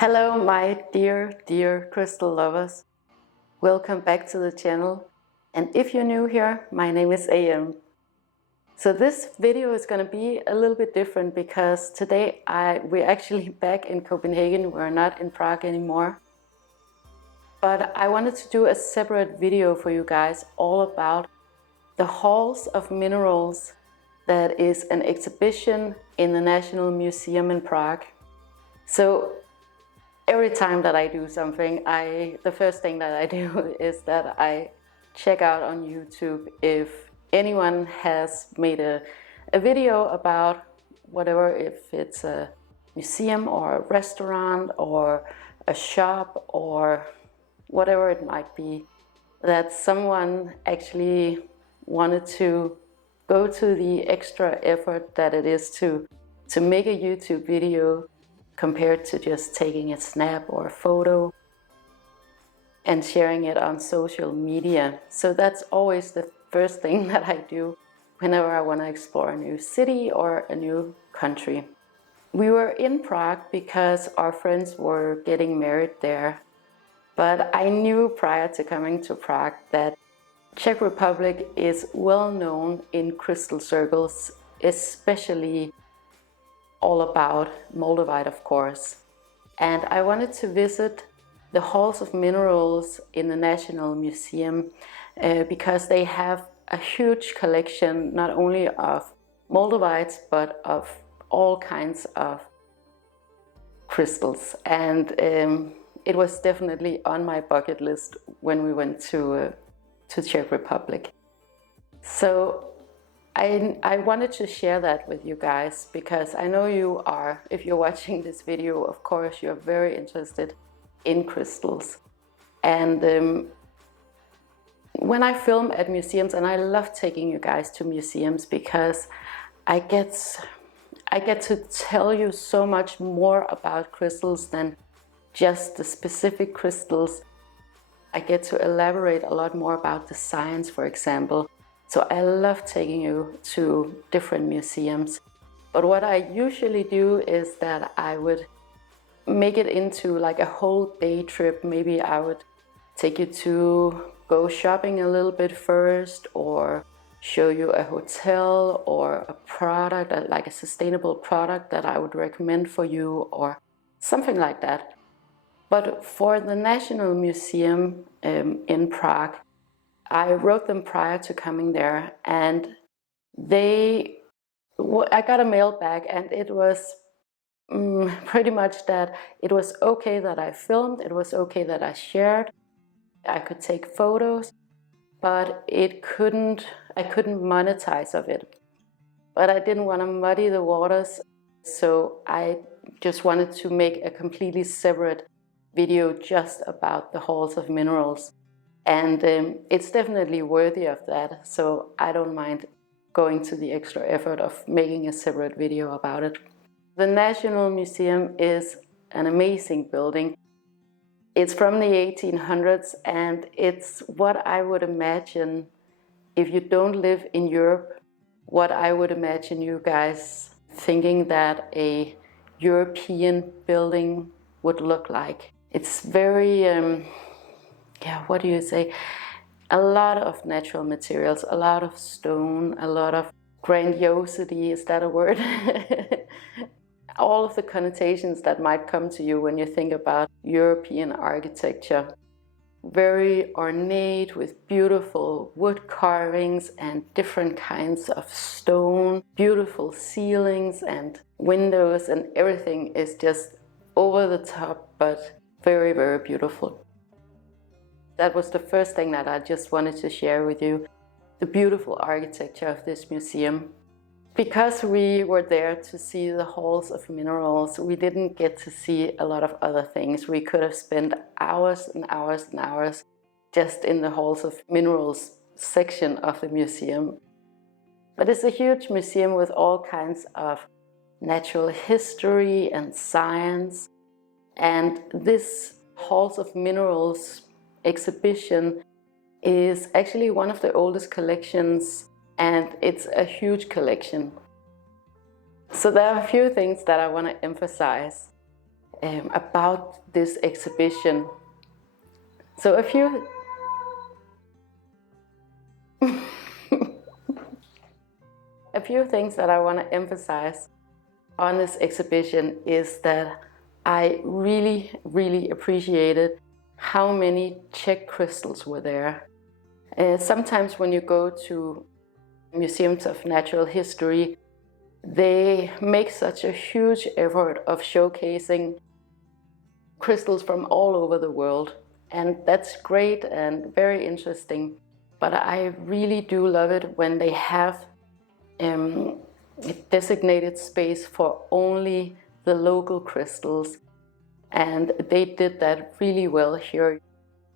Hello my dear crystal lovers. Welcome back to the channel, and if you're new here, my name is AM. So this video is going to be a little bit different because today we're actually back in Copenhagen. We're not in Prague anymore. But I wanted to do a separate video for you guys all about the halls of minerals that is an exhibition in the National Museum in Prague. So every time that I do something, the first thing that I do is that I check out on YouTube if anyone has made a video about whatever, if it's a museum or a restaurant or a shop or whatever it might be, that someone actually wanted to go to the extra effort that it is to make a YouTube video compared to just taking a snap or a photo and sharing it on social media. So that's always the first thing that I do whenever I want to explore a new city or a new country. We were in Prague because our friends were getting married there, but I knew prior to coming to Prague that Czech Republic is well known in crystal circles, especially all about Moldavite, of course. And I wanted to visit the halls of minerals in the National Museum because they have a huge collection, not only of Moldavites, but of all kinds of crystals. And it was definitely on my bucket list when we went to Czech Republic. So I wanted to share that with you guys because I know you are, if you're watching this video, of course, you're very interested in crystals. And when I film at museums, and I love taking you guys to museums because I get to tell you so much more about crystals than just the specific crystals. I get to elaborate a lot more about the science, for example. So I love taking you to different museums. But what I usually do is that I would make it into like a whole day trip. Maybe I would take you to go shopping a little bit first, or show you a hotel or a product, like a sustainable product that I would recommend for you, or something like that. But for the National Museum in Prague, I wrote them prior to coming there, and I got a mail back, and it was pretty much that it was okay that I filmed, it was okay that I shared, I could take photos, but I couldn't monetize of it. But I didn't want to muddy the waters, so I just wanted to make a completely separate video just about the halls of minerals. And it's definitely worthy of that, so I don't mind going to the extra effort of making a separate video about it. The National Museum is an amazing building. It's from the 1800s, and it's what I would imagine, if you don't live in Europe, what I would imagine you guys thinking that a European building would look like. It's very what do you say? A lot of natural materials, a lot of stone, a lot of grandiosity, is that a word? All of the connotations that might come to you when you think about European architecture. Very ornate, with beautiful wood carvings and different kinds of stone, beautiful ceilings and windows, and everything is just over the top, but very, very beautiful. That was the first thing that I just wanted to share with you, the beautiful architecture of this museum. Because we were there to see the halls of minerals, we didn't get to see a lot of other things. We could have spent hours and hours and hours just in the halls of minerals section of the museum. But it's a huge museum with all kinds of natural history and science. And this halls of minerals exhibition is actually one of the oldest collections, and it's a huge collection. So there are a few things that I want to emphasize. about this exhibition. So a few a few things that I want to emphasize on this exhibition is that I really appreciated how many Czech crystals were there. Sometimes when you go to museums of natural history, they make such a huge effort of showcasing crystals from all over the world, and that's great and very interesting. But I really do love it when they have designated space for only the local crystals, and they did that really well here.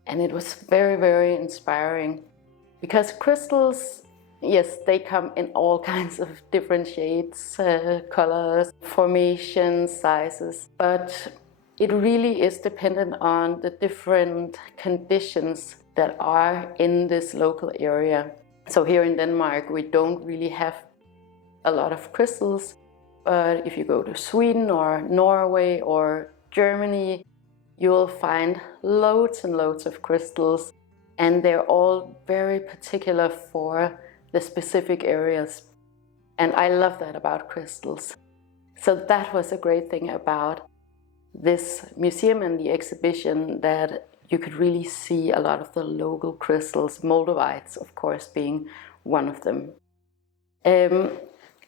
And it was very inspiring, because crystals, yes, they come in all kinds of different shades, colors, formations, sizes, but it really is dependent on the different conditions that are in this local area. So here in Denmark, we don't really have a lot of crystals, but if you go to Sweden or Norway or Germany, you will find loads and loads of crystals, and they're all very particular for the specific areas. And I love that about crystals. So that was a great thing about this museum and the exhibition, that you could really see a lot of the local crystals, Moldavites of course being one of them.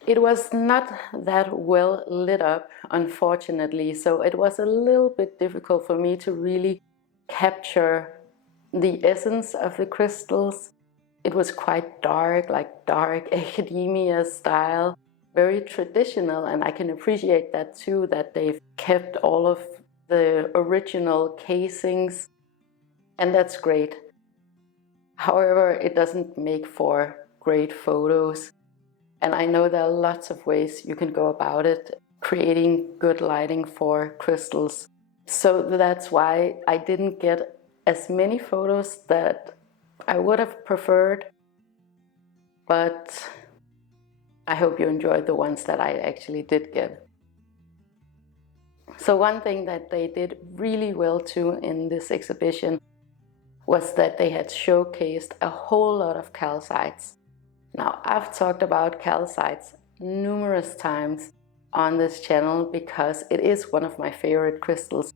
It was not that well lit up, unfortunately, so it was a little bit difficult for me to really capture the essence of the crystals. It was quite dark, like dark academia style, very traditional, and I can appreciate that too, that they've kept all of the original casings, and that's great. However, it doesn't make for great photos. And I know there are lots of ways you can go about it, creating good lighting for crystals. So that's why I didn't get as many photos that I would have preferred, but I hope you enjoyed the ones that I actually did get. So one thing that they did really well too in this exhibition was that they had showcased a whole lot of calcites. Now, I've talked about calcites numerous times on this channel because it is one of my favorite crystals.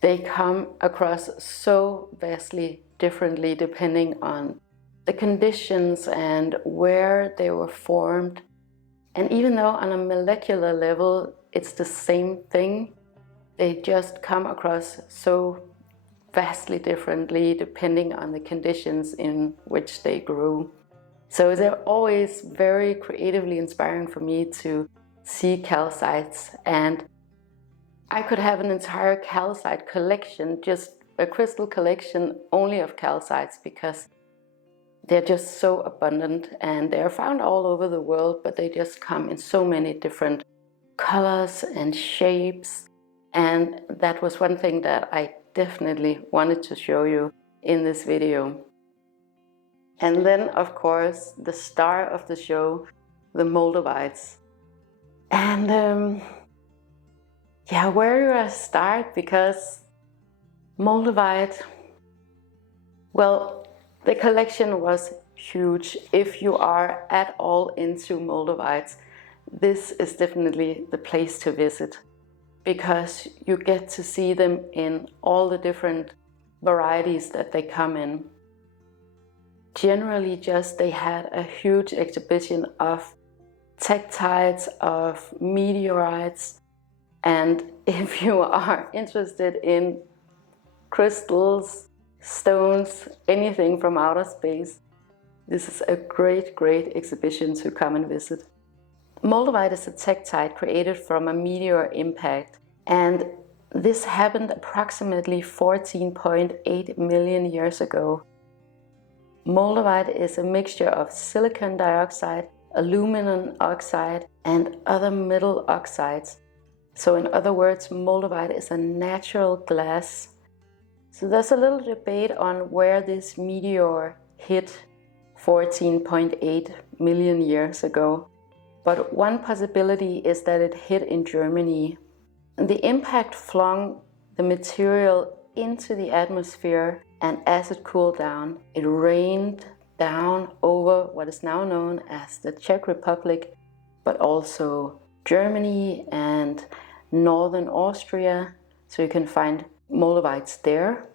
They come across so vastly differently depending on the conditions and where they were formed. And even though on a molecular level it's the same thing, they just come across so vastly differently depending on the conditions in which they grew. So they're always very creatively inspiring for me to see calcites, and I could have an entire calcite collection, just a crystal collection only of calcites, because they're just so abundant and they're found all over the world, but they just come in so many different colors and shapes. And that was one thing that I definitely wanted to show you in this video. And then, of course, the star of the show, the Moldavites. And yeah, where do I start? Because Moldavite, well, the collection was huge. If you are at all into Moldavites, this is definitely the place to visit, because you get to see them in all the different varieties that they come in. Generally, just they had a huge exhibition of tektites, of meteorites, and if you are interested in crystals, stones, anything from outer space, this is a great exhibition to come and visit. Moldavite is a tektite created from a meteor impact, and this happened approximately 14.8 million years ago. Moldavite is a mixture of silicon dioxide, aluminum oxide, and other metal oxides. So in other words, Moldavite is a natural glass. So there's a little debate on where this meteor hit 14.8 million years ago. But one possibility is that it hit in Germany. The impact flung the material into the atmosphere, and as it cooled down, it rained down over what is now known as the Czech Republic, but also Germany and northern Austria, so you can find Moldavites there.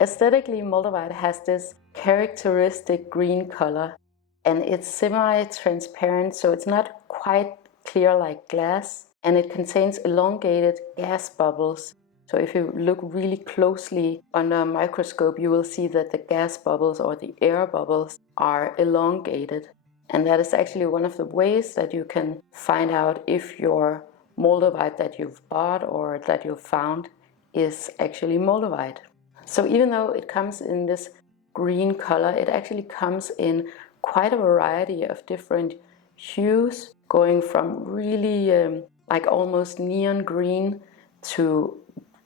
Aesthetically, Moldavite has this characteristic green color, and it's semi-transparent, so it's not quite clear like glass, and it contains elongated gas bubbles. So if you look really closely under a microscope, you will see that the gas bubbles or the air bubbles are elongated. And that is actually one of the ways that you can find out if your Moldavite that you've bought or that you've found is actually Moldavite. So even though it comes in this green color, it actually comes in quite a variety of different hues, going from really like almost neon green to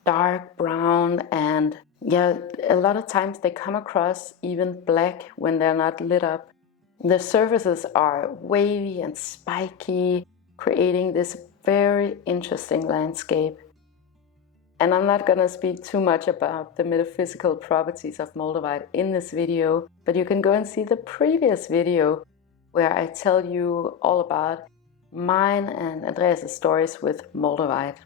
dark brown, and yeah, a lot of times they come across even black when they're not lit up. The surfaces are wavy and spiky, creating this very interesting landscape. And I'm not going to speak too much about the metaphysical properties of Moldavite in this video, but you can go and see the previous video where I tell you all about mine and Andreas' stories with Moldavite.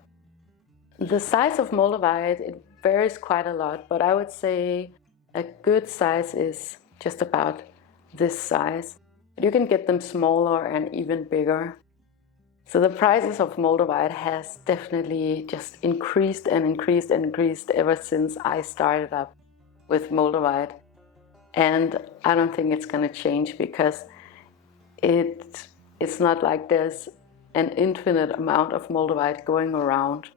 The size of Moldavite, it varies quite a lot, but I would say a good size is just about this size. But you can get them smaller and even bigger. So the prices of Moldavite has definitely just increased and increased and increased ever since I started up with Moldavite. And I don't think it's going to change, because it's not like there's an infinite amount of Moldavite going around.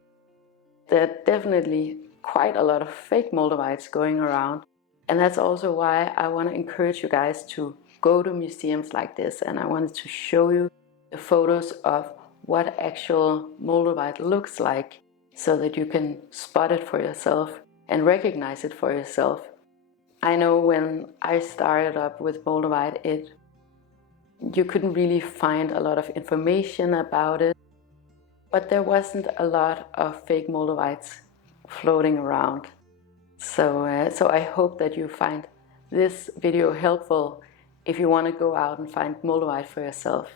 There are definitely quite a lot of fake Moldavites going around. And that's also why I want to encourage you guys to go to museums like this, and I wanted to show you the photos of what actual Moldavite looks like, so that you can spot it for yourself and recognize it for yourself. I know when I started up with Moldavite, you couldn't really find a lot of information about it, but there wasn't a lot of fake Moldavites floating around. So I hope that you find this video helpful if you want to go out and find Moldavite for yourself.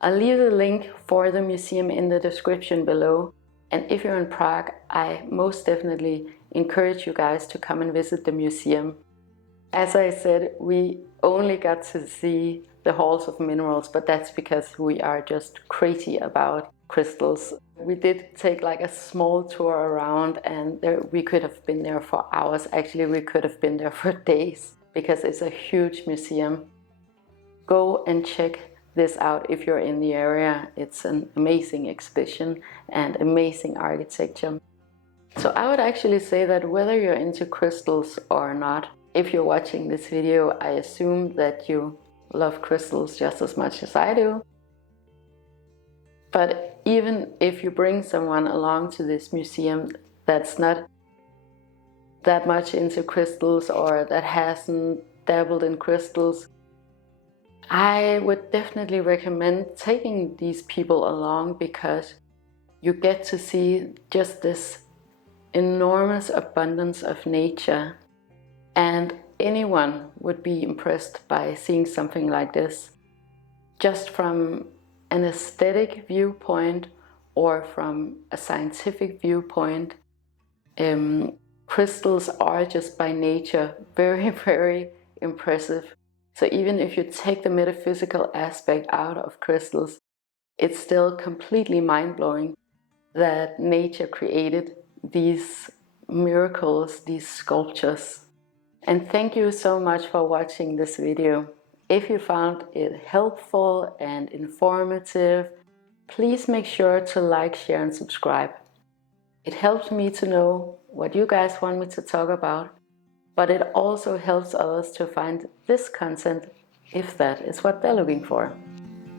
I'll leave the link for the museum in the description below, and if you're in Prague, I most definitely encourage you guys to come and visit the museum. As I said, we only got to see the halls of minerals, but that's because we are just crazy about crystals. We did take like a small tour around, and we could have been there for hours. Actually, we could have been there for days, because it's a huge museum. Go and check this out if you're in the area. It's an amazing exhibition and amazing architecture. So I would actually say that whether you're into crystals or not, if you're watching this video, I assume that you love crystals just as much as I do. But even if you bring someone along to this museum that's not that much into crystals or that hasn't dabbled in crystals, I would definitely recommend taking these people along, because you get to see just this enormous abundance of nature, and anyone would be impressed by seeing something like this, just from an aesthetic viewpoint or from a scientific viewpoint. Crystals are just by nature very, very impressive. So even if you take the metaphysical aspect out of crystals, it's still completely mind-blowing that nature created these miracles, these sculptures. And thank you so much for watching this video. If you found it helpful and informative, please make sure to like, share, and subscribe. It helps me to know what you guys want me to talk about, but it also helps others to find this content if that is what they're looking for.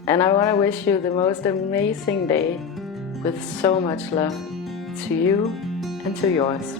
And I want to wish you the most amazing day with so much love to you and to yours.